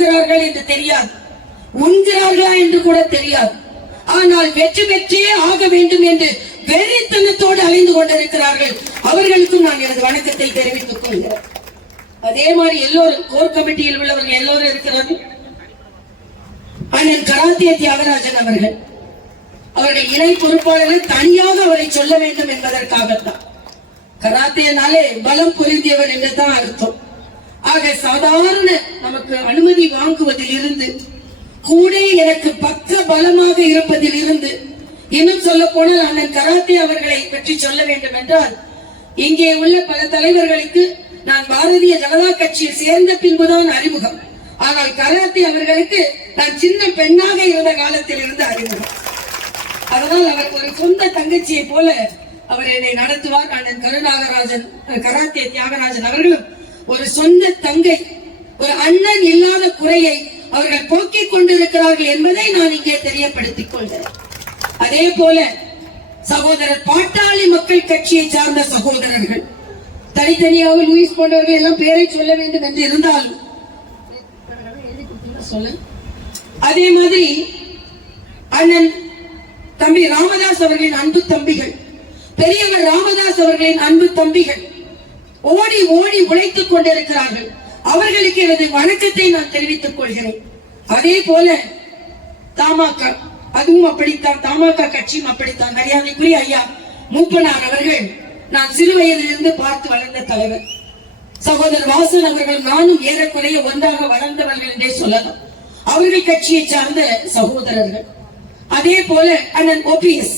சாப்பிடுகிறார்கள் என்று தெரியாது, உண்கிறார்களா என்று கூட தெரியாது. ஆனால் வெற்றி பெற்றே ஆக வேண்டும் என்று வெறித்தனத்தோடு அலைந்து கொண்டிருக்கிறார்கள். அவர்களுக்கும் நான் எனது வணக்கத்தை தெரிவித்துக் கொள்கிறேன். அதே மாதிரி எல்லோரும் கோர் கமிட்டியில் உள்ளவர்கள் எல்லோரும் இருக்கிறார்கள். அண்ணன் கராத்தே தியாகராஜன் அவர்கள் இணை பொறுப்பாளர்கள் தனியாக அவரை சொல்ல வேண்டும் என்பதற்காகத்தான். கராத்தேனாலே பலம் பொருந்தியவர் என்றுதான் அர்த்தம். ஆக சாதாரண நமக்கு அனுமதி வாங்குவதில் இருந்து கூட எனக்கு பக்க பலமாக இருப்பதில் இருந்து, இன்னும் சொல்ல போனால் அண்ணன் கராத்தே அவர்களை பற்றி சொல்ல வேண்டும் என்றால், இங்கே உள்ள பல தலைவர்களுக்கு நான் பாரதிய ஜனதா கட்சியில் சேர்ந்த பின்புதான் அறிமுகம். ஆனால் கராத்தே அவர்களுக்கு நான் சின்ன பெண்ணாக இருந்த காலத்தில் இருந்து அறிமுகம். அதனால் அவர் ஒரு சொந்த தங்கச்சியை போல அவர் என்னை நடத்துவார். அண்ணன் கராத்தே தியாகராஜன் அவர்களும் ஒரு சொந்த தங்கை, ஒரு அண்ணன் இல்லாத குறையை அவர்கள் போக்கிக் கொண்டிருக்கிறார்கள் என்பதை நான் இங்கே தெரியப்படுத்திக் கொள்கிறேன். அதே போல சகோதரர் பாட்டாளி மக்கள் கட்சியை சார்ந்த சகோதரர்கள் தனித்தனியாக லூயிஸ் போன்றவர்கள் எல்லாம் பேரை சொல்ல வேண்டும் என்று இருந்தாலும், அதே மாதிரி அண்ணன் தம்பி ராமதாஸ் அவர்களின் அன்பு தம்பிகள், பெரியவர் ராமதாஸ் அவர்களின் அன்பு தம்பிகள் ஓடி ஓடி உழைத்துக் கொண்டிருக்கிறார்கள். அவர்களுக்கு எனது வணக்கத்தை நான் தெரிவித்துக் கொள்கிறேன். அதே போல தமாக, அதுவும் அப்படித்தான், தமாக கட்சியும் அப்படித்தான். மரியாதைக்குரிய ஐயா மூப்பனார் அவர்கள் நான் சிறு வயதிலிருந்து பார்த்து வளர்ந்த தலைவர். சகோதரர் வாசன் அவர்களும் நானும் ஏறக்குறைய ஒன்றாக வளர்ந்தவர்கள் என்றே சொல்லலாம். அவர்கள் கட்சியை சார்ந்த சகோதரர்கள். அதே போல அண்ணன் OPS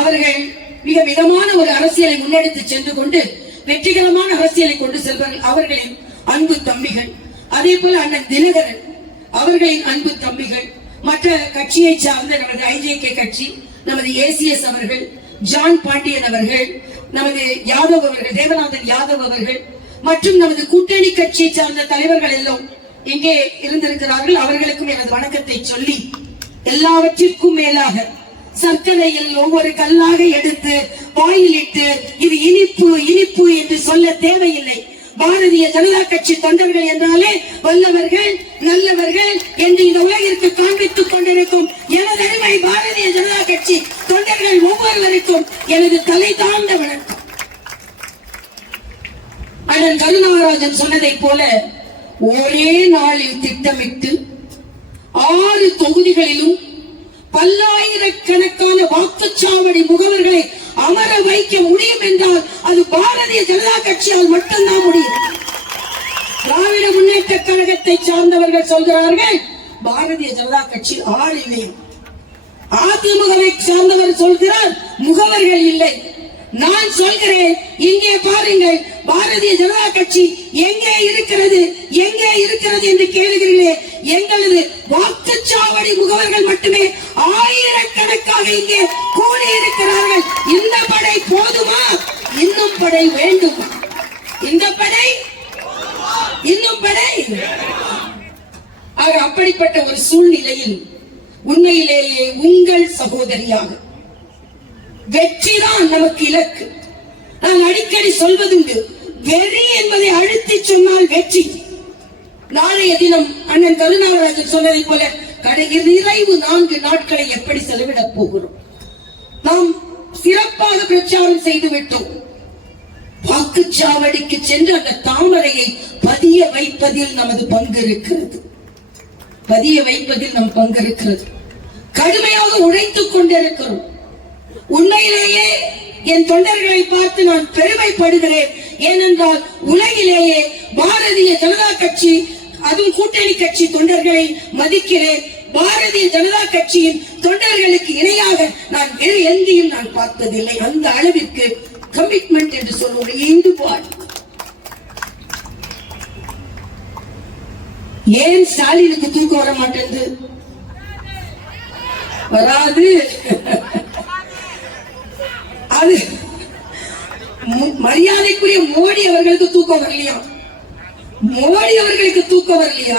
அவர்கள் மிக மிதமான ஒரு அரசியலை முன்னெடுத்து சென்று கொண்டு வெற்றிகரமான அரசியலை கொண்டு செல்வார்கள். அவர்களின் அன்பு தம்பிகள். அதே போல அண்ணன் தினகரன் அவர்களின் அன்பு தம்பிகள். மற்ற கட்சியை சார்ந்த நமது IJK கட்சி, நமது ACS அவர்கள், ஜான் பாண்டியன் அவர்கள், நமது யாதவ் அவர்கள், தேவநாதன் யாதவ் அவர்கள் மற்றும் நமது கூட்டணி கட்சியை சார்ந்த தலைவர்கள் எல்லாம் இங்கே இருந்திருக்கிறார்கள். அவர்களுக்கும் எனது வணக்கத்தை சொல்லி, எல்லாவற்றிற்கும் மேலாக சர்க்கரையில் ஒவ்வொரு கல்லாக எடுத்து வாயிலிட்டு இது இனிப்பு இனிப்பு என்று சொல்ல தேவையில்லை. பாரதிய ஜனதா கட்சி தொண்டர்கள் என்றாலே வல்லவர்கள், நல்லவர்கள் என்று இந்த உலகிற்கு காண்பித்துக் கொண்டிருக்கும் எனது அருமை பாரதிய ஜனதா கட்சி தொண்டர்கள் ஒவ்வொருவருக்கும் எனது தலை தாழ்ந்த வணக்கம். அண்ணன் கருணாராஜன் சொன்னதை போல ஒரே நாளில் திட்டமிட்டு 6 தொகுதிகளிலும் பல்லாயிரக்கணக்கான வாக்குச்சாவடி முகவர்களை அமர வைக்க முடியும் என்றால் அது பாரதிய ஜனதா கட்சியால் மட்டும்தான் முடியும். திராவிட முன்னேற்ற கழகத்தை சார்ந்தவர்கள் சொல்கிறார்கள் பாரதிய ஜனதா கட்சி ஆள் இல்லை. அதிமுகவை சார்ந்தவர் சொல்கிறார் முகவர்கள் இல்லை. நான் சொல்கிறேன், இங்கே பாருங்கள், பாரதிய ஜனதா கட்சி எங்கே இருக்கிறது எங்கே இருக்கிறது என்று கேளுகிறீர்களே, எங்களது வாக்குச்சாவடி முகவர்கள் மட்டுமே ஆயிரக்கணக்காக இங்கே கூடி இருக்கிறார்கள். இந்த படை போதுமா? இன்னும் படை வேண்டுமா? இந்த படை இன்னும் படை. ஆக அப்படிப்பட்ட ஒரு சூழ்நிலையில் உண்மையிலேயே உங்கள் சகோதரியாக வெற்றிதான் நமக்கு இலக்கு. நான் அடிக்கடி சொல்வதுண்டு, வெறி என்பதை அழுத்தி சொன்னால் வெற்றி. நாளைய தினம் அண்ணன் கருணாராஜன் சொன்னதை போல நிறைவு 4 நாட்களை எப்படி செலவிடப் போகிறோம்? நாம் சிறப்பாக பிரச்சாரம் செய்து விட்டோம். வாக்குச்சாவடிக்கு சென்று அந்த தாமரையை பதிய வைப்பதில் நமது பங்கு இருக்கிறது. பதிய வைப்பதில் நம் பங்கு இருக்கிறது. கடுமையாக உழைத்துக் கொண்டிருக்கிறோம். உண்மையிலேயே என் தொண்டர்களை பார்த்து நான் பெருமைப்படுகிறேன். ஏனென்றால் உலகிலேயே பாரதிய ஜனதா கட்சி, அதுவும் கூட்டணி கட்சி தொண்டர்களை மதிக்கிறேன். பாரதிய ஜனதா கட்சியின் தொண்டர்களுக்கு இணையாக நான் வேறு எங்கேயும் நான் பார்த்ததில்லை. அந்த அளவிற்கு கமிட்மெண்ட் என்று சொல்வது, ஈடுபாடு. ஏன் ஸ்டாலினுக்கு தூக்கம் வர மாட்டேங்குது? வராது. அது மரியாதைக்குரிய மோடி அவர்களுக்கு தூக்கம் வரலையா? மோடி அவர்களுக்கு தூக்கம் வரலையா?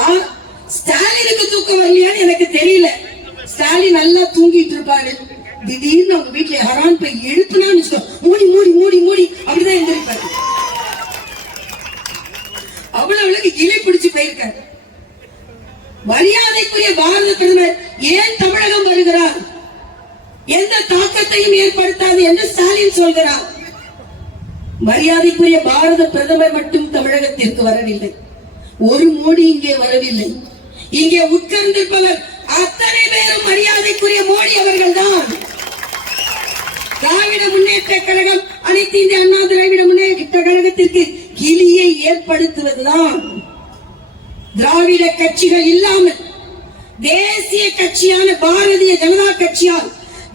ஸ்டாலினுக்கு தூக்கம் வரலையான்னு எனக்கு தெரியல. ஸ்டாலின் நல்லா தூங்கிட்டு இருப்பாரு. திடீர்னு அவங்க வீட்டுல ஹரான் போய் எழுப்புனான்னு மூடி மூடி மூடி மூடி அப்படிதான் எழுந்திருப்பாரு. அவ்வளவு கிளி பிடிச்சு போயிருக்காரு. மரியாதைக்குரிய பாரத பிரதமர் ஏன் தமிழகம் வருகிறார்? எந்த தாக்கத்தையும் ஏற்படுத்தாது என்று ஸ்டாலின் சொல்கிறார். மரியாதைக்குரிய பாரத பிரதமர் மட்டும் தமிழகத்திற்கு வரவில்லை. ஒரு மோடி இங்கே வரவில்லை. இங்கே உட்கார்ந்திருப்பவர் அத்தனை பேரும் மரியாதைக்குரிய மோடி அவர்கள் தான். திராவிட முன்னேற்ற கழகம், அனைத்து இந்திய அண்ணா திராவிட முன்னேற்ற கழகத்திற்கு கிளியை ஏற்படுத்துவதுதான். திராவிட கட்சிகள் இல்லாமல் தேசிய கட்சியான பாரதிய ஜனதா கட்சியால்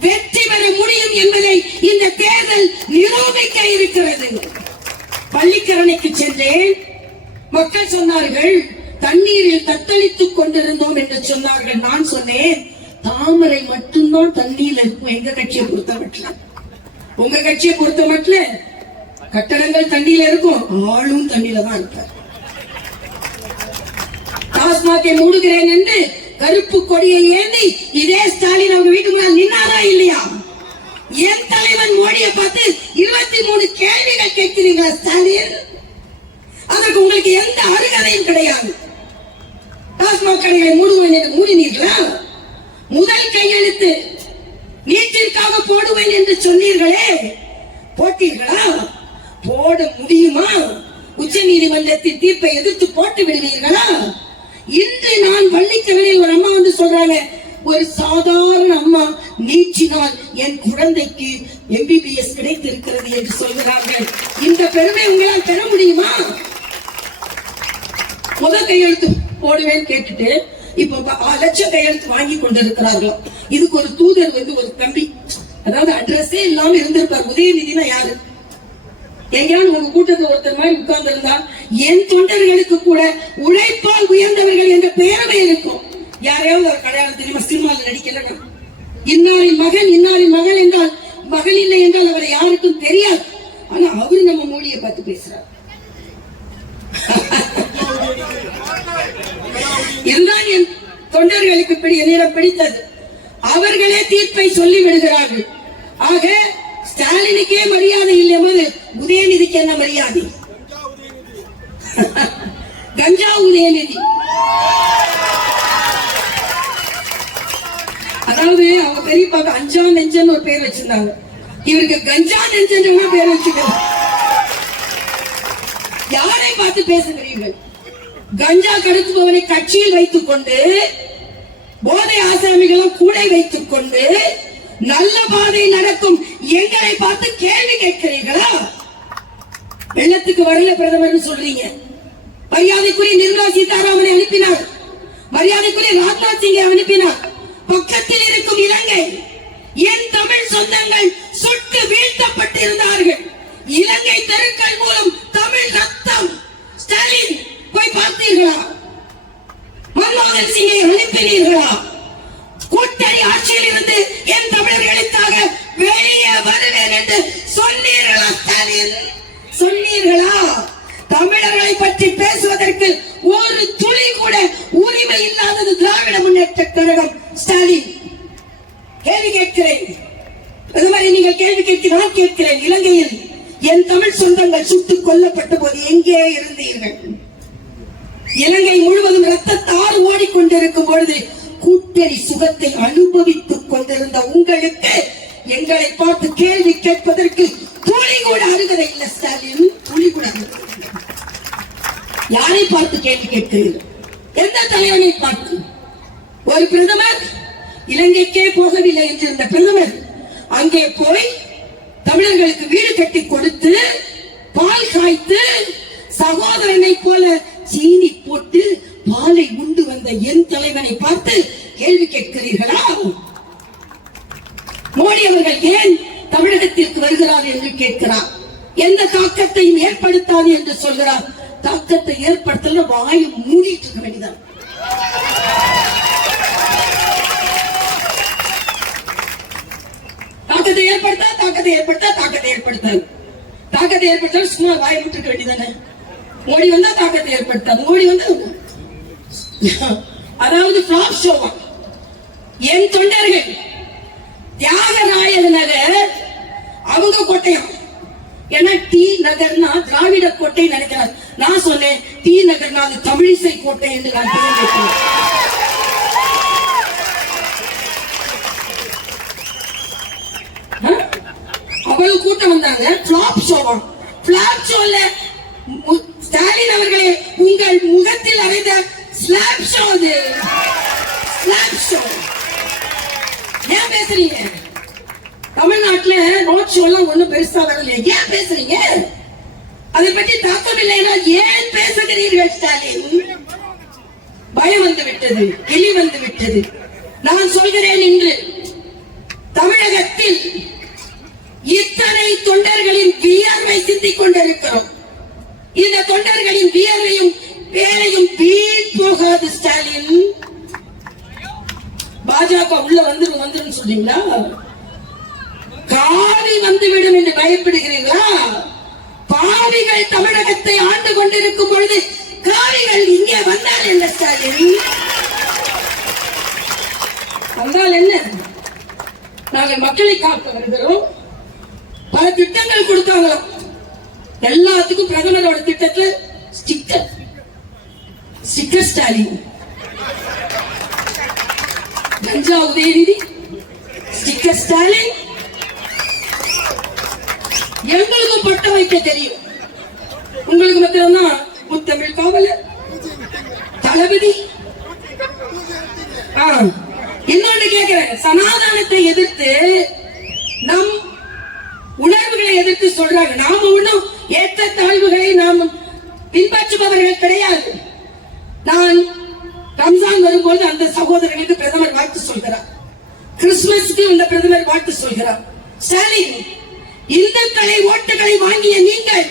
வெற்றி பெற முடியும் என்பதை இந்த தேர்தல் நிரூபிக்க இருக்கிறது. பள்ளிக்கரணைக்கு சென்றேன். மக்கள் சொன்னார்கள், தண்ணீரில் தத்தளித்துக் கொண்டிருந்தோம் என்று சொன்னார்கள். நான் சொன்னேன், தாமரை மட்டும்தான் தண்ணீர் இருக்கும் எங்க கட்சியை பொறுத்த மட்டும். உங்க கட்சியை பொறுத்த மட்டும் கட்டடங்கள் தண்ணியில இருக்கும், ஆளும் தண்ணியில தான் இருப்பார். டாஸ்மாகை மூடுகிறேன் என்று கருப்பு கொடியை ஏந்தி இதே ஸ்டாலின் அவங்க வீட்டு முன்னால் நின்னாரா இல்லையா? என் தலைவன் மோடியை பார்த்து 23 கேள்விகள் கேட்கிறீங்களா ஸ்டாலின்? அதற்கு உங்களுக்கு எந்த அருகதையும் கிடையாது. டாஸ்மாக் கடைகளை மூடுவேன் என்று மூடினீர்களா? முதல் கையெழுத்து நீட்டிற்காக போடுவேன் என்று சொன்னீர்களே, போட்டீர்களா? போட முடியுமா? உச்ச நீதிமன்றத்தின் தீர்ப்பை எதிர்த்து போட்டு விடுவீர்களா? இன்று நான் பள்ளிக்கரணையில் ஒரு அம்மா வந்து சொல்றாங்க, ஒரு சாதாரண அம்மா நீச்சினால் என் குழந்தைக்கு MBBS கிடைத்திருக்கிறது என்று சொல்கிறார்கள். இந்த பெருமை உங்களால் பெற முடியுமா? முதல் கையெழுத்து போடுவேன் கேட்டுட்டு இப்ப 6 லட்சம் கையெழுத்து வாங்கி கொண்டிருக்கிறார்கள். இதுக்கு ஒரு தூதர் வந்து ஒரு தம்பி, அதாவது அட்ரஸே இல்லாம இருந்திருப்பார். உதயநிதினா யாரு? எங்கேயாவது உங்க கூட்டத்தில் ஒருத்தர் மாதிரி உட்கார்ந்து இருந்தா என் தொண்டர்களுக்கு கூட உழைப்பால் உயர்ந்தவர்கள் என்ற பெயரவே இருக்கும். யாரையாவது ஒரு கடையாளம் தெரியுமா? சினிமாவில் நடிக்கலன்னா இன்னாரின் மகன் இன்னாரின் மகள் என்றால் மகள் இல்லை என்றால் அவரை யாருக்கும் தெரியாது. ஆனா அவரு நம்ம மோடியை பார்த்து பேசுறார். இதுதான் என் தொண்டர்களுக்கு என்னிடம் பிடித்தது. அவர்களே தீர்ப்பை சொல்லி விடுகிறார்கள். ஆக ஸ்டாலினுக்கே மரியாதை இல்லை போது உதயநிதிக்கு என்ன மரியாதை? கஞ்சா உதயநிதி. அதாவது அவங்க பெரியப்பாக்கு அஞ்சா நெஞ்சன் ஒரு பேர் வச்சிருந்தாங்க, இவருக்கு கஞ்சா நெஞ்சன் பேர் வச்சுக்கிறாங்க. யாரை பார்த்து பேசுகிறீர்கள்? கஞ்சா கடத்துபவனை கட்சியில் வைத்துக் கொண்டு, போதை ஆசாமிகளும் கூட வைத்துக் கொண்டு நல்ல பாதை நடக்கும் எங்களை பார்த்து கேள்வி கேட்கிறீர்களா? வெள்ளத்துக்கு வரல பிரதமர் சொல்றீங்க. மரியாதைக்குரிய நிர்மலா சீதாராமனை அனுப்பினார், மரியாதைக்குரிய ராஜ்நாத் சிங்கை அனுப்பினார். பக்கத்தில் இருக்கும் இலங்கை, என் தமிழ் சொந்தங்கள் சுட்டு வீழ்த்தப்பட்டிருந்தார்கள். இலங்கை தெருக்கள் மூலம் தமிழ் ரத்தம். ஸ்டாலின் போய் பார்த்தீர்களா? மன்மோகன் சிங்கை அனுப்பினீர்களா? கூட்டணி ஆட்சியில் இருந்து என் தமிழர்களுக்காக வெளியே வருவேன் என்று சொன்னீர்களா ஸ்டாலின்? சொன்னீர்களா? தமிழர்களை பற்றி பேசுவதற்கு ஒரு துளி கூட உரிமை இல்லாதது திராவிட முன்னேற்ற கழகம். ஸ்டாலின், கேள்வி கேட்கிறேன். அது மாதிரி நீங்கள் கேள்வி கேட்க நான் கேட்கிறேன். இலங்கையில் என் தமிழ் சொந்தங்கள் சுட்டுக் கொல்லப்பட்ட போது எங்கே இருந்தீர்கள்? இலங்கை முழுவதும் ரத்தத்தாறு ஓடிக்கொண்டிருக்கும் பொழுது கூட்டணி சுகத்தை அனுபவித்துக் கொண்டிருந்த உங்களுக்கு எங்களை பார்த்து கேள்வி கேட்பதற்கு துளி கூட அருகதை இல்லை ஸ்டாலின். துளி கூட யாரை பார்த்து கேள்வி கேட்கிறீர்கள்? எந்த தலைவனை பார்த்து? ஒரு பிரதமர் இலங்கைக்கே போகவில்லை என்றிருந்த பிரதமர் அங்கே போய் தமிழர்களுக்கு வீடு கட்டி கொடுத்து, பால் காய்த்து, சகோதரனை போல சீனி போட்டு பாலை உண்டு வந்த என் தலைவனை பார்த்து கேள்வி கேட்கிறீர்களா? மோடி அவர்கள் ஏன் தமிழகத்திற்கு வருகிறார் என்று கேட்கிறார். எந்த தாக்கத்தையும் ஏற்படுத்தாது என்று சொல்கிறார். தாக்கத்தை ஏற்படுத்தல வாயை மூடிட்டு இருக்க வேண்டியதான். தாக்கத்தை ஏற்படுத்தாது சும்மா வாயை விட்டு இருக்க வேண்டியதானே. மோடி வந்தா தாக்கத்தை ஏற்படுத்தாது. மோடி வந்து அதாவது பிளாப் ஷோவா. என் தொண்டர்கள் தியாகராயர் நகர் அவங்க கோட்டையம். ஏன்னா டி நகர்னா திராவிட கோட்டை நினைக்கிறார். நான் சொன்னேன் டி நகர்னா அது தமிழிசை கோட்டை என்று நான் தெரிவித்தேன். அவ்வளவு கூட்டம் வந்தாங்க. பிளாப் ஷோவா? பிளாப் ஷோல ஸ்டாலின் அவர்களே உங்கள் முகத்தில் அறைந்த ஸ்லாப் ஷோ அது. ஸ்லாப் ஷோ ஏன் பேசுறீங்க? தமிழ்நாட்டுல ரோட் ஷோ எல்லாம் ஒண்ணும் பெருசா வரல, ஏன் பேசுறீங்க? அதை பற்றி தாக்கம் இல்லைன்னா ஏன் பேசுகிறீர்கள் ஸ்டாலின்? பயம் வந்து விட்டது, எலி வந்து விட்டது. நான் சொல்கிறேன், இன்று தமிழகத்தில் இத்தனை தொண்டர்களின் வியர்வை சிந்திக் கொண்டிருக்கிறோம். இந்த தொண்டர்களின் வியர்வையும் வேலையும் வீண் போகாது ஸ்டாலின். பாஜக உள்ள வந்துரும் சொல்றீங்களா? காவி வந்துவிடும் என்று பயப்படுகிறீர்களா? பாவிகள் தமிழகத்தை ஆண்டு கொண்டிருக்கும் பொழுது காவிகள் இங்கே வந்தால் என்ன ஸ்டாலின்? வந்தால் என்ன? நாங்கள் மக்களை காக்க வருகிறோம். பல திட்டங்கள் கொடுத்தாங்களாம். எல்லாத்துக்கும் பிரதமரோட திட்டத்துல ஸ்டிக்கர் ஸ்டாலின். கஞ்சா உதயநிதி ஸ்டிக்கர் ஸ்டாலின். எங்களுக்கும் பட்டம் வைக்க தெரியும், உங்களுக்கு மட்டும்தான் முத்தமிழ் காவலர், தளபதி. இன்னொன்று கேட்கிறேன், சனாதனத்தை எதிர்த்து நம் உணர்வுகளை எதிர்த்து சொல்றாங்க. நாம ஒன்றும் ஏற்ற தாழ்வுகளை நாம் பின்பற்றுபவர்கள் கிடையாது. நான் ரம்ஜான் வரும்போது அந்த சகோதரர்களுக்கு பிரதமர் வாழ்த்து சொல்கிறார், கிறிஸ்துமஸ்க்கு இந்த பிரதமர் வாழ்த்து சொல்கிறார். ஸ்டாலின், இந்துக்களை ஓட்டுகளை வாங்கிய நீங்கள்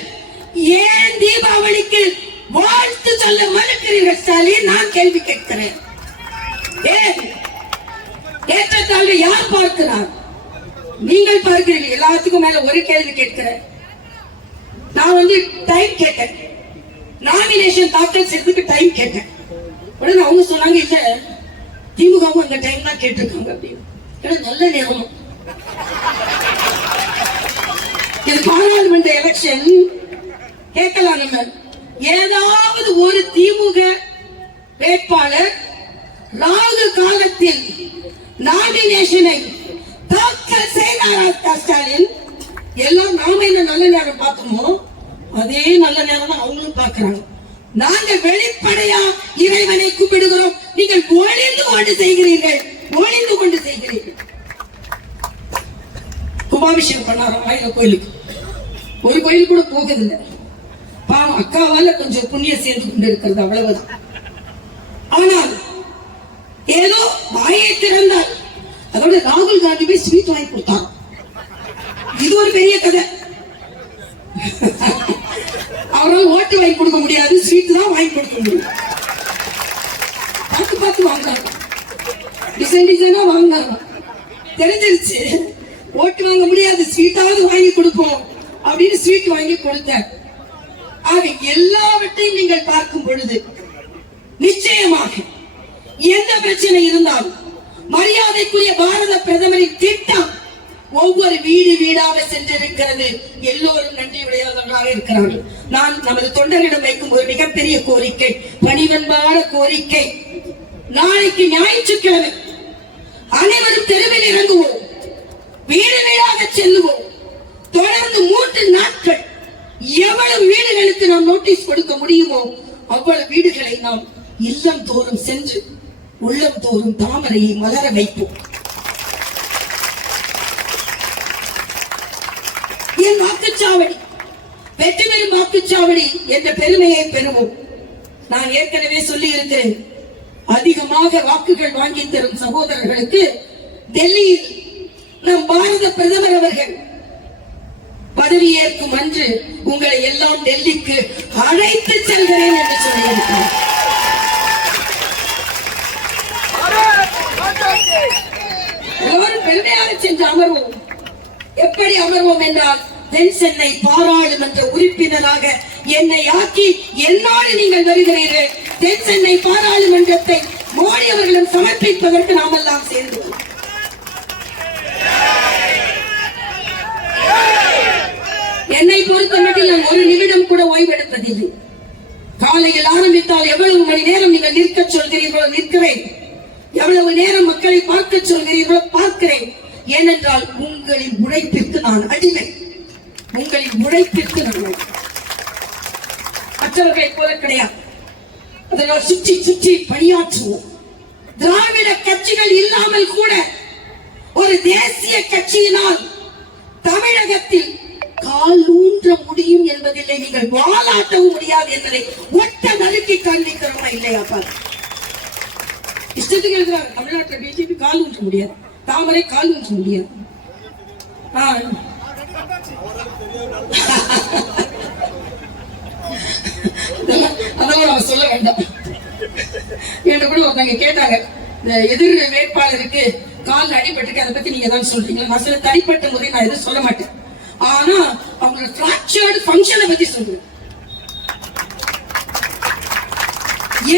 ஏன் தீபாவளிக்கு வாழ்த்து சொல்ல மறுக்கிறீர்கள் ஸ்டாலின்? நான் கேள்வி கேட்கிறேன். ஏன் ஏற்றத்தாழ்வை யார் பார்க்கிறார்? நீங்கள் பார்க்கிறீர்கள். எல்லாத்துக்கும் மேல ஒரு கேள்வி கேட்கிறேன். நான் டைம் கேட்டேன், நாமினேஷன் தாக்கல் செய்யறதுக்கு டைம் கேட்டேன். உடனே அவங்க சொன்னாங்க, இல்ல திமுகவும் அந்த டைம் தான் கேட்டிருக்காங்க அப்படின்னு. நல்ல நேரம், இது பாராளுமன்ற எலெக்ஷன். கேட்கலாம் நம்ம, ஏதாவது ஒரு திமுக வேட்பாளர் ராகு காலத்தில் நாமினேஷனை தாக்கல் செய்தாரா ஸ்டாலின்? எல்லாம் நாம என்ன நல்ல நேரம் பார்த்தோமோ அதே நல்ல நேரம் தான் அவங்களும் பார்க்கிறாங்க. நாங்கள் வெளிப்படையா இறைவனை கூப்பிடுகிறோம், நீங்கள் ஒளிந்து கொண்டு செய்கிறீர்கள், ஒளிந்து கொண்டு செய்கிறீர்கள். கும்பாபிஷேகம் பண்ணாராம் ஆயிரம் கோயிலுக்கு, ஒரு கோயில் கூட போகுதில்லை. பாவம், அக்காவால கொஞ்சம் புண்ணியம் சேர்ந்து கொண்டு இருக்கிறது, அவ்வளவுதான். ஆனால் ஏதோ வாயை திறந்தால், அதோட ராகுல் காந்தி போய் ஸ்வீட் வாங்கி கொடுத்தார். இது ஒரு பெரிய கதை. அவரால் ஓட்டு வாங்கி கொடுக்க முடியாது, ஸ்வீட் தான் வாங்கி கொடுக்க முடியும். பார்த்து பார்த்து வாங்கினாங்க, டிசைன் டிசைனா வாங்கினாங்க. தெரிஞ்சிருச்சு ஓட்டு வாங்க முடியாது, ஸ்வீட்டாவது வாங்கி கொடுப்போம் அப்படின்னு ஸ்வீட் வாங்கி கொடுத்தார். ஆக எல்லாவற்றையும் நீங்கள் பார்க்கும் பொழுது நிச்சயமாக எந்த பிரச்சனை இருந்தாலும் மரியாதைக்குரிய பாரத பிரதமரின் திட்டம் ஒவ்வொரு வீடு வீடாக சென்றிருக்கிறது. எல்லோரும் நன்றியுடையவர்களாக இருக்கிறார்கள். நான் நமது தொண்டரிடம் வைக்கும் ஒரு மிகப்பெரிய கோரிக்கை, பணிவன்பான கோரிக்கை. நாளைக்கு ஞாயிற்றுக்கிழமை அனைவரும் தெருவில் இறங்குவோம், வீடு வீடாக செல்லுவோம். தொடர்ந்து 3 நாட்கள் எவ்வளவு வீடுகளுக்கு நாம் நோட்டீஸ் கொடுக்க முடியுமோ அவ்வளவு வீடுகளை நாம் இல்லம் தோறும் சென்று உள்ளம் தோறும் தாமரையை மலர வைப்போம். என் வாக்குச்சாவடி வெற்றி பெறும் வாக்குச்சாவடி என்ற பெருமையை பெறுவோம். நான் ஏற்கனவே சொல்லி இருக்கிறேன், அதிகமாக வாக்குகள் வாங்கி தரும் சகோதரர்களுக்கு டெல்லியில் நம் பாரத பிரதமர் அவர்கள் பதவியேற்கும் அன்று உங்களை எல்லாம் டெல்லிக்கு அழைத்து செல்கிறேன் என்று சொல்லியிருக்கிறார். பெருமையாக சென்று அமர்வோம். எப்படி அமர்வோம் என்றால், தென் சென்னை பாராளுமன்ற உறுப்பினராக என்னை ஆக்கி என்னோடு நீங்கள் வருகிறீர்கள். தென் சென்னை பாராளுமன்றத்தை மோடி அவர்களும் சமர்ப்பிப்பதற்கு நாம் எல்லாம் சேர்ந்து என்னை பொறுத்த மட்டும் நான் ஒரு நிமிடம் கூட ஓய்வெடுப்பதில்லை. காலையில் ஆரம்பித்தால் எவ்வளவு மணி நேரம் நீங்கள் நிற்க சொல்கிறீர்களோ நிற்கிறேன், எவ்வளவு நேரம் மக்களை பார்க்க சொல்கிறீர்களோ பார்க்கிறேன், ஏனென்றால் உங்களின் உழைப்பிற்கு நான் அடிமை. உங்களின் உழைப்பிற்கு நான் மற்றவர்களை போல கிடையாது. அதனால் சுற்றி சுற்றி பணியாற்றுவோம். திராவிட கட்சிகள் இல்லாமல் கூட ஒரு தேசிய கட்சியினால் தமிழகத்தில் கால் ஊன்ற முடியும் என்பதில்லை. நீங்கள் வாலாட்டவும் முடியாது என்பதை ஒட்ட நறுக்கி காண்பிக்கிறோமா இல்லையா? இஷ்டத்துக்கு எழுதுறாங்க. தமிழ்நாட்டில் பிஜேபி கால் ஊன்ற முடியாது, தாமரை கால் ஊன்ற முடியாது. அதெல்லாம் நம்ம சொல்ல வேண்டாம். என்கிட்ட கூட ஒருத்தங்க கேட்டாங்க, இந்த எதிர் வேட்பாளருக்கு கால் அடிபட்டுருக்கு, அதை பத்தி நீங்க தான் சொல்றீங்களா? நான் சொல்ல தனிப்பட்ட முறை நான் எதுவும் சொல்ல மாட்டேன். ஆனா அவங்களோட பிராக்சர்டு ஃபங்க்ஷனை பத்தி சொல்றேன்.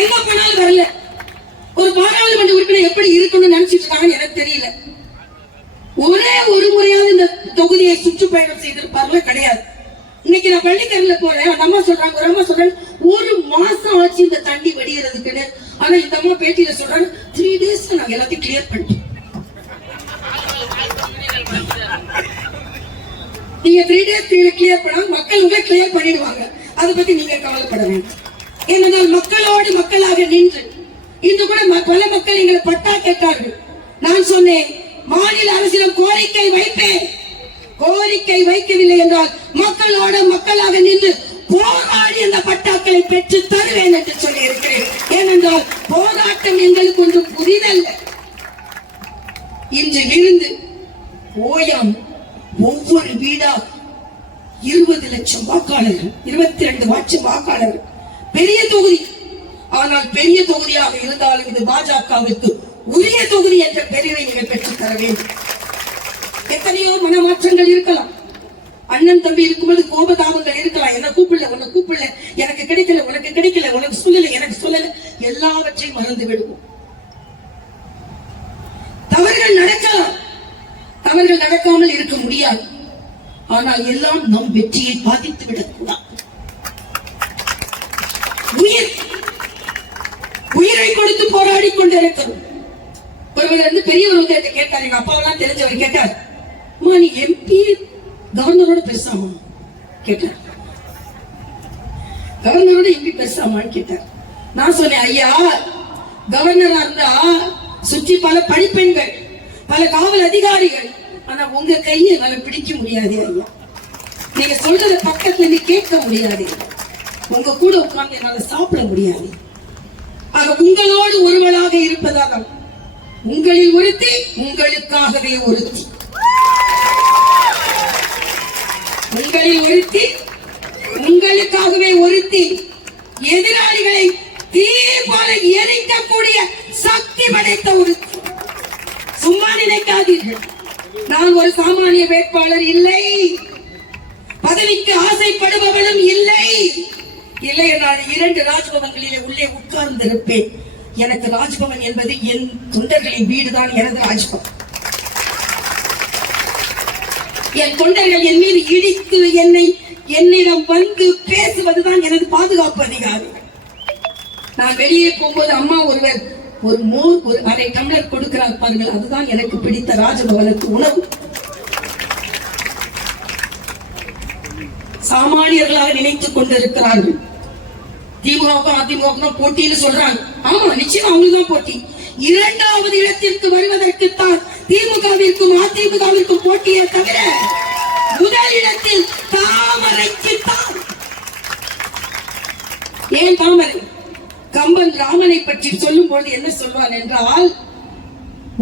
எங்க போனாலும் வரல. ஒரு பாராளுமன்ற உறுப்பினர் எப்படி இருக்கணும்னு நினைச்சிட்டு இருக்காங்கன்னு எனக்கு தெரியல. ஒரே ஒரு முறையாவது இந்த தொகுதியை சுற்றுப்பயணம் செய்திருப்பார்களோ? கிடையாது. இன்னைக்கு நான் பள்ளிக்கரையில போறேன், அந்த அம்மா சொல்றாங்க, ஒரு அம்மா சொல்றாங்க, ஒரு மாசம் ஆச்சு இந்த தண்ணி வடிகிறதுக்குன்னு. ஆனா இந்த அம்மா பேட்டியில சொல்றாங்க 3 days நாங்க எல்லாத்தையும் கிளியர் பண்ணிட்டோம். நீங்க 3 days கிளியர் பண்ணா மக்கள் உங்க கிளியர் பண்ணிடுவாங்க. அதை பத்தி நீங்க கவலைப்பட வேண்டாம். ஏனென்றால் மக்களோடு மக்களாக நின்று இன்று கூட பல மக்கள் எங்களை பட்டா கேட்டார்கள். நான் சொன்னேன், மாநில அரசிடம் கோரிக்கை வைப்பேன். கோரிக்கை வைக்கவில்லை என்றால் மக்களோட மக்களாக நின்று போராடி அந்த பட்டாக்களை பெற்று தருவேன் என்று சொல்லி இருக்கிறேன். ஏனென்றால் போராட்டம் எங்களுக்கு ஒன்றும் புதிதல்ல. இன்று இருந்து ஓயம் ஒவ்வொரு வீடா 20 லட்சம் வாக்காளர்கள், 22 லட்சம் வாக்காளர்கள், பெரிய தொகுதி. ஆனால் பெரிய தொகுதியாக இருந்தாலும் இது பாஜகவிற்கு உரிய தொகுதி என்ற பெருமை நீங்கள் பெற்றுத் தர வேண்டும். எத்தனையோ மனமாற்றங்கள் இருக்கலாம். அண்ணன் தம்பி இருக்கும்போது கோபதாபங்கள் இருக்கலாம். என்ன கூப்பிடல, உனக்கு கூப்பிடல, எனக்கு கிடைக்கல, உனக்கு கிடைக்கல, உனக்கு சொல்லல, எனக்கு சொல்லல, எல்லாவற்றையும் மறந்து விடுவோம். தவறுகள் நடக்கலாம், தவறுகள் நடக்காமல் இருக்க முடியாது. ஆனால் எல்லாம் நம் வெற்றியை பாதித்து விடக்கூடாது. உயிரை கொடுத்து போராடி கொண்டிருக்கிறோம். ஒருவர் பெரியவர் வந்து கேட்டார், எங்க அப்பாவெல்லாம் தெரிஞ்சவர் கேட்டார், நீ எம்பி கவர்னரோட பேசாமா கேட்டார். கவர்னரோட எம்பி பேசாமான்னு கேட்டார். நான் சொன்னேன், ஐயா கவர்னரா இருந்தா சுற்றி பல பணிப்பெண்கள், பல காவல் அதிகாரிகள், ஆனா உங்க கையை என்னால பிடிக்க முடியாது ஐயா. நீங்க சொல்றத பக்கத்துல இருந்து கேட்க முடியாது, உங்க கூட உட்கார்ந்து என்னால சாப்பிட முடியாது. ஆக உங்களோடு ஒருவளாக இருப்பதாக உங்களில் ஒருத்தி, உங்களுக்காகவே ஒருத்தி, உங்களில் ஒருத்தி, உங்களுக்காகவே ஒருத்தி, எதிராளிகளை தீ போல எரிக்கக்கூடிய சக்தி படைத்த ஒருத்தி. சும்மா நினைக்காதீர்கள், நான் ஒரு சாமானிய வேட்பாளர் இல்லை, பதவிக்கு ஆசைப்படுபவளும் இல்லை. இல்லை என்றால் 2 ராஜ்பவன்களிலே உள்ளே உட்கார்ந்திருப்பேன். எனக்கு ராஜ்பவன் என்பது என் தொண்டர்களின் வீடுதான், எனது ராஜ்பவன். என் தொண்டர்கள் என் மீது இடித்து என்னிடம் வந்து பேசுவதுதான் எனது பாதுகாப்பு அதிகாரி. நான் வெளியே போகும்போது அம்மா ஒருவர் ஒரு மோர், ஒரு அரை டம்ளர் கொடுக்கிறார் பாருங்கள், அதுதான் எனக்கு பிடித்த ராஜபவனுக்கு உணவு. சாமானியர்களாக நினைத்துக் கொண்டிருக்கிறார்கள். திமுக அதிமுக போட்டின்னு சொல்றாங்க. ஆமா, நிச்சயம் அவங்களுக்கு தான் போட்டி. 2வது இடத்திற்கு வருவதற்குத்தான் திமுகவிற்கும் அதிமுகவிற்கும் போட்டியை தவிர முதலிடத்தில் தாமரைக்குத்தான். ஏன் தாமரை? கம்பன் ராமனை பற்றி சொல்லும் பொழுது என்ன சொல்வான் என்றால்,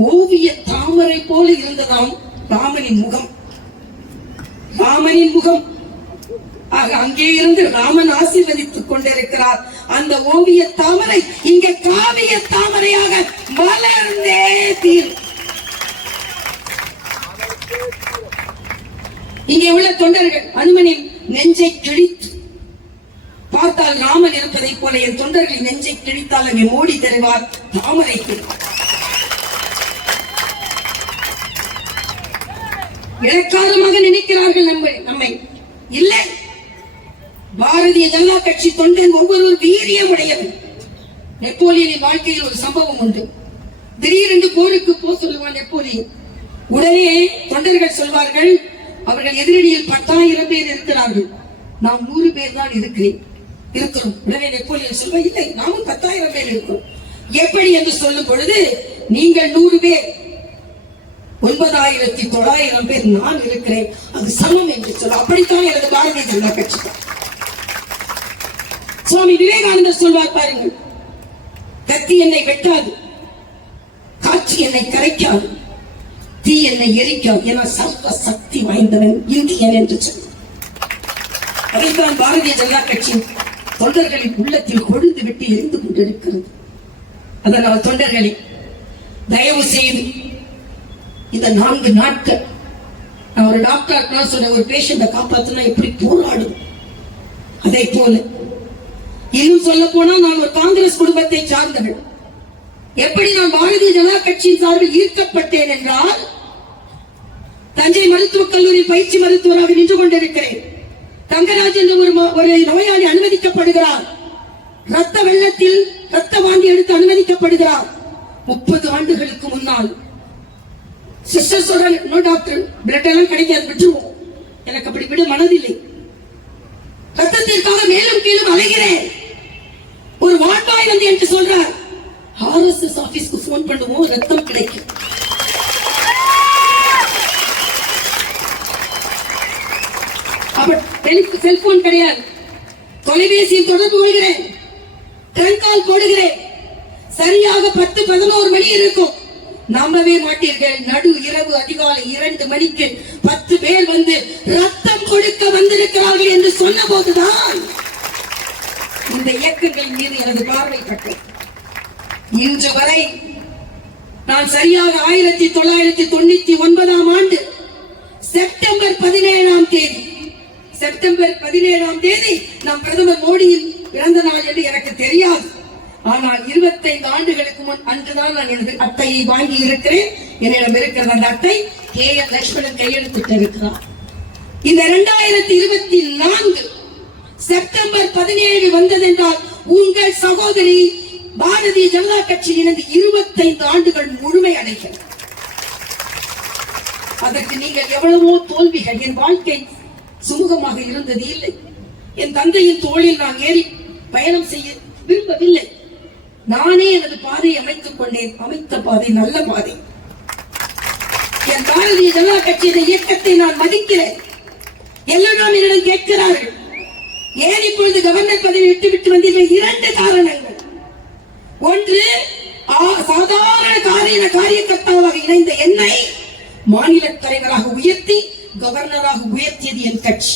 ஓவிய தாமரை போல இருந்ததாம் ராமனின் முகம். ராமனின் முகம். அங்கே இருந்து ராமன் ஆசீர்வதித்துக் கொண்டிருக்கிறார். அந்த ஓவிய தாமரை இங்க காவிய தாமரையாக வளர்ந்தே தீரும். இங்கே உள்ள தொண்டர்கள் அனுமனின் நெஞ்சை கிழித்து பார்த்தால் ராமன் இருப்பதை போல என் தொண்டர்களின் நெஞ்சை கிழித்தால் அங்கே மோடி தருவார் தாமரை. இலக்காரமாக நினைக்கிறார்கள் நம்மை. இல்லை, பாரதிய ஜனதா கட்சி தொண்டன் ஒவ்வொருவர் வீரியம் உடையவன். நெப்போலியனின் வாழ்க்கையில் ஒரு சம்பவம் உண்டு. திடீரென்று போருக்கு போ சொல்லுவான் நெப்போலியன். உடனே தொண்டர்கள் சொல்வார்கள், அவர்கள் எதிரணியில் 10,000 பேர் இருக்கிறார்கள், நாம் 100 பேர் தான் இருக்கிறோம். உடனே நெப்போலியன் சொல்வார், இல்லை நாமும் 10,000 பேர் இருக்கிறோம். எப்படி என்று சொல்லும் பொழுது, நீங்கள் 100 பேர், 9,900 பேர் நான் இருக்கிறேன், அது சமம் என்று சொல்ல. அப்படித்தான் எனது பாரதிய ஜனதா கட்சி. சுவாமி விவேகானந்தர் சொல்வார் பாருங்கள், கத்தி என்னை வெட்டாது, காட்சி என்னை கரைக்காது, தீ என்னை எரிக்காது, என சர்வ சக்தி வாய்ந்தவன் இந்தியன் என்று சொல்வார். அதைத்தான் பாரதிய ஜனதா கட்சி தொண்டர்களின் உள்ளத்தில் கொழுந்து விட்டு எரிந்து கொண்டிருக்கிறது. அதனால் தொண்டர்களை தயவு செய்து இந்த 4 நாட்கள், நான் ஒரு டாக்டர் சொன்ன, ஒரு பேஷண்ட காப்பாற்றினா எப்படி போராடும், அதை போல இன்னும் சொல்ல போனால் நான் ஒரு காங்கிரஸ் குடும்பத்தை சார்ந்தவள். எப்படி நான் பாரதிய ஜனதா கட்சியின் சார்பில் ஈர்க்கப்பட்டேன் என்றால், தஞ்சை மருத்துவக் கல்லூரியில் பயிற்சி மருத்துவராக நின்று கொண்டிருக்கிறேன். தங்கராஜ் என்று ஒரு நோயாளி அனுமதிக்கப்படுகிறார். ரத்த வெள்ளத்தில் ரத்த வாந்தி எடுத்து அனுமதிக்கப்படுகிறார். 30 ஆண்டுகளுக்கு முன்னால் சிஸ்டர் சொல்ற, நோ டாக்டர், பிளட் எல்லாம் கிடைக்காது, விட்டுருவோம். எனக்கு அப்படி விட மனதில்லை. ரத்தத்திற்காக மேலும் கீழும் அலைகிறேன். ஒரு வார்டாய் வந்து என்று சொல்றார், RSS ஆபீஸ்க்கு போன் பண்ணுவோம், ரத்தம் கிடைக்கும். செல்போன் கிடையாது, தொலைபேசியில் தொடர்பு கொள்கிறேன், ட்ரங்கால் போடுகிறேன். சரியாக 10-11 மணி இருக்கும். நம்பவே மாட்டீர்கள், நடு இரவு அதிகாலை 2 மணிக்கு 10 பேர் வந்து ரத்தம் கொடுக்க வந்திருக்கிறார்கள் என்று சொன்ன போதுதான் இந்த இயக்கங்களின் மீது எனது பார்வைப்பட்டது. இன்று வரை நான் சரியாக 1999 ஆண்டு செப்டம்பர் 17ஆம் தேதி நம் பிரதமர் மோடியின் பிறந்த நாள் என்று எனக்கு தெரியாது. ஆனால் 25 ஆண்டுகளுக்கு முன் அன்றுதான் நான் எனது அட்டையை வாங்கி இருக்கிறேன். என்னிடம் இருக்கிற அந்த அட்டை KN லட்சுமணன் கையெழுத்திட்டு இருக்கிறார். இந்த 2024 செப்டம்பர் 17 வந்ததென்றால் உங்கள் சகோதரி பாரதிய ஜனதா கட்சியினது 25 ஆண்டுகள் முழுமை அடைகிறது. அதற்கு நீங்கள் எவ்வளவோ தோல்விகள், என் வாழ்க்கை சுமூகமாக இருந்தது இல்லை. என் தந்தையின் தோளில் நான் ஏறி பயணம் செய்ய விரும்பவில்லை. நானே எனது பாதையை அமைத்துக் கொண்டேன். அமைத்த பாதை நல்ல பாதை. என் பாரதிய ஜனதா கட்சியின் இயக்கத்தை நான் மதிக்கிறேன். எல்லோரும் என்னிடம் கேட்கிறார்கள், ஏன் இப்பொழுது கவர்னர் பதவி விட்டு வந்தீர்கள்? 2 காரணங்கள். ஒன்று, சாதாரண காரியகர்த்தாவாக இணைந்த என்னை மாநில தலைவராக உயர்த்தி கவர்னராக உயர்த்தியது என் கட்சி.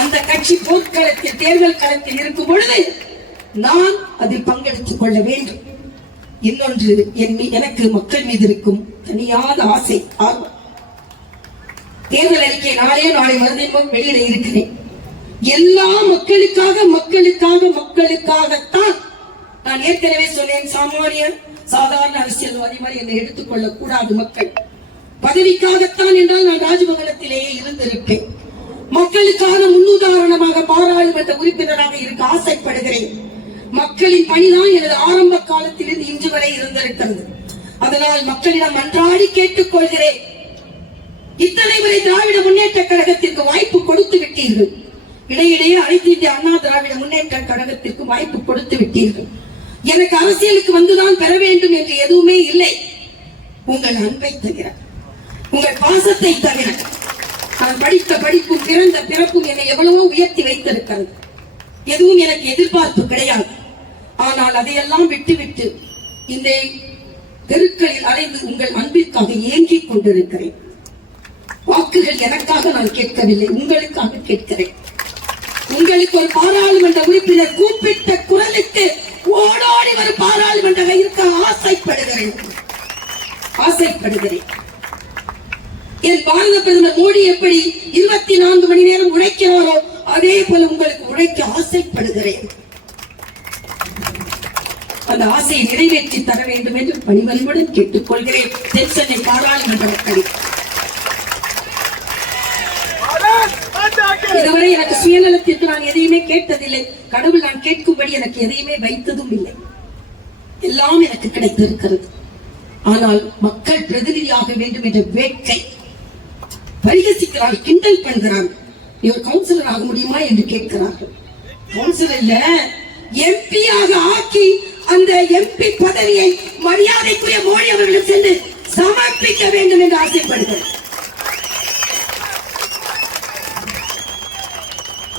அந்த கட்சி போர்க்களத்தில், தேர்தல் களத்தில் இருக்கும் பொழுது நான் அதில் பங்கெடுத்துக் கொள்ள வேண்டும். இன்னொன்று, எனக்கு மக்கள் மீது இருக்கும் தனியாத ஆசை, ஆர்வம். தேர்தல் அறிக்கை நாளை மறுதினம் வெளியிட இருக்கிறேன். எல்லா மக்களுக்காகத்தான். நான் ஏற்கனவே சொன்னேன், சாதாரண அரசியல்வாதி மாதிரி என்னை எடுத்துக் கொள்ள கூடாது. மக்கள் பதவிக்காகத்தான் என்றால் நான் ராஜ்பவனத்திலேயே இருந்திருப்பேன். மக்களுக்கான முன்னுதாரணமாக பாராளுமன்ற உறுப்பினராக இருக்க ஆசைப்படுகிறேன். மக்களின் பணிதான் எனது ஆரம்ப காலத்திலிருந்து இன்று வரை இருந்திருக்கிறது. அதனால் மக்களிடம் அன்றாடி கேட்டுக் கொள்கிறேன். இத்தனை முறை திராவிட முன்னேற்ற கழகத்திற்கு வாய்ப்பு கொடுத்து விட்டீர்கள். இடையிடையே அனைத்து இந்திய அண்ணா திராவிட முன்னேற்ற கழகத்திற்கு வாய்ப்பு கொடுத்து விட்டீர்கள். எனக்கு அரசியலுக்கு வந்துதான் பெற வேண்டும் என்று எதுவுமே இல்லை. உங்கள் அன்பை தவிர, உங்கள் பாசத்தை தவிர, நான் படித்த படிப்பும் பிறந்த பிறப்பும் என்னை எவ்வளவோ உயர்த்தி வைத்திருக்கிறது. எதுவும் எனக்கு எதிர்பார்ப்பு கிடையாது. ஆனால் அதையெல்லாம் விட்டுவிட்டு இந்த தெருக்களில் அலைந்து உங்கள் அன்பிற்காக ஏங்கிக் கொண்டிருக்கிறேன். வாக்குகள் எனக்காக நான் கேட்கவில்லை, உங்களுக்காக கேட்கிறேன். உங்களுக்கு ஒரு பாராளுமன்ற உறுப்பினர் கூப்பிட்ட குரலுக்கு ஓடோடி ஒரு பாராளுமன்ற இருக்க ஆசைப்படுகிறேன். என் பாரத பிரதமர் மோடி எப்படி 24 மணி நேரம் உழைக்கிறாரோ அதே போல உங்களுக்கு உழைக்க ஆசைப்படுகிறேன். அந்த ஆசையை நிறைவேற்றி தர வேண்டும் என்று பணிவன்புடன் கேட்டுக் கொள்கிறேன். தென்சென்னை பாராளுமன்ற மக்களில் இதுவரை எனக்கு சுயநலத்திற்கு நான் எதையுமே கேட்டதில்லை. கடவுள் நான் கேட்கும்படி எனக்கு எதையுமே வைத்ததும் இல்லை. எல்லாம் எனக்கு கிடைத்திருக்கிறது. ஆனால் மக்கள் பிரதிநிதியாக வேண்டும் என்ற வேட்கை. பரிகசிக்கிறார்கள், கிண்டல் பண்ணுகிறார்கள். இவர் கவுன்சிலர் ஆக முடியுமா என்று கேட்கிறார்கள். கவுன்சிலர்ல எம்பியாக ஆக்கி அந்த எம்பி பதவியை மரியாதைக்குரிய மோடி அவர்களும் சென்று சமர்ப்பிக்க வேண்டும் என்று ஆசைப்படுகிறார்.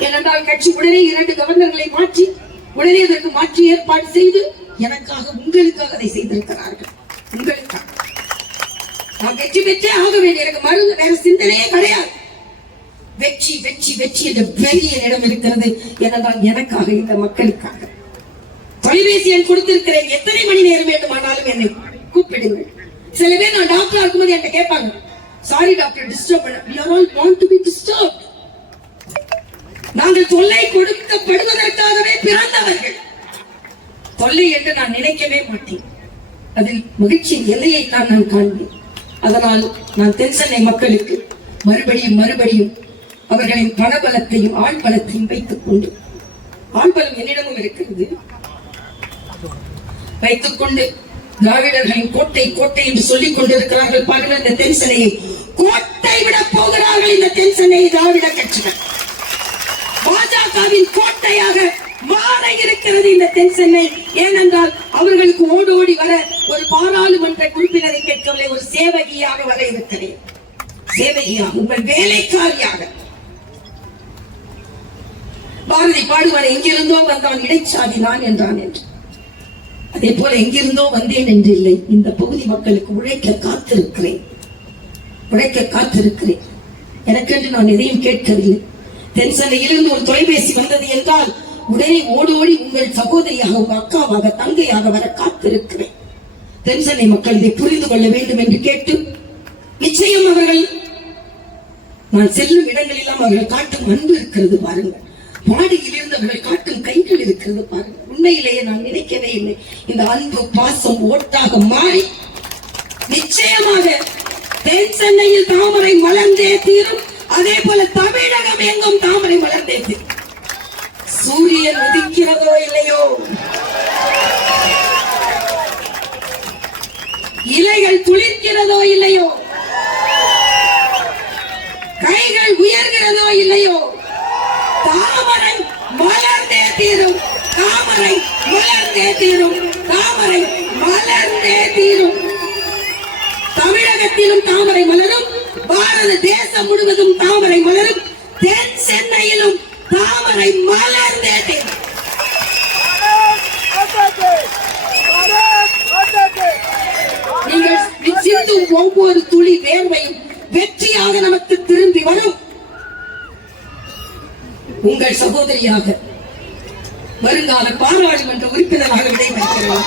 ஏனென்றால் கட்சி உடனே 2 கவர்னர்களை மாற்றி உடனே அதற்கு மாற்றி ஏற்பாடு செய்து எனக்காக உங்களுக்காக அதை செய்திருக்கிறார்கள். உங்களுக்காக நான் வெற்றி பெற்றே ஆக வேண்டிய எனக்கு மருந்து வேற சிந்தனையே கிடையாது. வெற்றி வெற்றி வெற்றி என்ற பெரிய இடம் இருக்கிறது. ஏனென்றால் எனக்காக, இந்த மக்களுக்காக. தொலைபேசி எண் கொடுத்திருக்கிறேன். எத்தனை மணி நேரம் வேண்டுமானாலும் என்னை கூப்பிடுங்கள். சில பேர் நான் டாக்டரா இருக்கும்போது என்கிட்ட கேட்பாங்க, சாரி டாக்டர் டிஸ்டர்ப் பண்ண. We are all born to be disturbed. நாங்கள் தொல்லை கொடுக்கப்படுவதற்காகவே பிறந்தவர்கள். தொல்லை என்று நான் நினைக்கவே மாட்டேன். அதில் மகிழ்ச்சியின் எல்லையை தான் நான் காண்பேன். அதனால் நான் தென்சென்னை மக்களுக்கு மறுபடியும் மறுபடியும் அவர்களின் பணபலத்தையும் ஆழ்பலத்தையும் வைத்துக் கொண்டு, ஆழ்பலம் என்னிடமும் இருக்கிறது, வைத்துக் கொண்டு திராவிடர்களின் கோட்டை கோட்டை என்று சொல்லிக் கொண்டிருக்கிறார்கள். பாருங்கள், இந்த தென்சென்னையை கோட்டை விட போகிறார்கள். இந்த தென்சென்னை திராவிட கட்சிகள் பாஜகவின் கோட்டையாக மாற இருக்கிறது இந்த தென்சென்னை. ஏனென்றால் அவர்களுக்கு ஓடோடி வர ஒரு பாராளுமன்ற உறுப்பினரை கேட்கவில்லை, ஒரு சேவகியாக வர இருக்கிறேன். சேவகியாக, உங்கள் வேலைக்காரியாக. பாரதி பாடுவார், எங்கிருந்தோ வந்தான் இடைச்சாதி நான் என்றான் என்று. அதே போல எங்கிருந்தோ வந்தேன் என்று இல்லை. இந்த பகுதி மக்களுக்கு உழைக்க காத்திருக்கிறேன், உழைக்க காத்திருக்கிறேன். எனக்கென்று நான் எதையும் கேட்கவில்லை. தென்சென்னையிலிருந்து ஒரு தொலைபேசி வந்தது என்றால் உடனே ஓடோடி உங்கள் சகோதரியாக, உங்க அக்காவாக, தங்கையாக வர காத்திருக்கிறேன். தென்சென்னை மக்கள் இதை புரிந்து கொள்ள வேண்டும் என்று கேட்டு, நிச்சயம் அவர்கள் நான் செல்லும் இடங்களெல்லாம் அவர்கள் காட்டும் அன்பு இருக்கிறது பாருங்கள். பாடியில் இருந்து அவர்கள் காட்டும் கைகள் இருக்கிறது பாருங்கள். உண்மையிலேயே நான் நினைக்கவே இல்லை இந்த அன்பு பாசம் ஓட்டாக மாறி நிச்சயமாக தென்சென்னையில் தாமரை மலர்ந்தே தீரும். அதே போல தமிழகம் எங்கும் தாமரை மலர்ந்தே தீரும். சூரியன் உதிக்கிறதோ இல்லையோ, இலைகள் துளிர்க்கிறதோ இல்லையோ, கைகள் உயர்கிறதோ இல்லையோ, தாமரை மலர்ந்தே தீரும். தாமரை மலர்ந்தே தீரும். தாமரை மலர்ந்தே தீரும். தமிழகத்திலும் தாமரை மலரும், பாரத தேசம் முழுவதும் தாமரை மலரும், தென் சென்னையிலும் தாமரை மலர்ந்தே தீரும். நீங்கள் சிந்தும் ஒவ்வொரு துளி வேர்வையும் வெற்றியாக நமக்கு திரும்பி வரும். உங்கள் சகோதரியாக வருங்கால பாராளுமன்ற உறுப்பினராக விடைபெறுகிறேன்.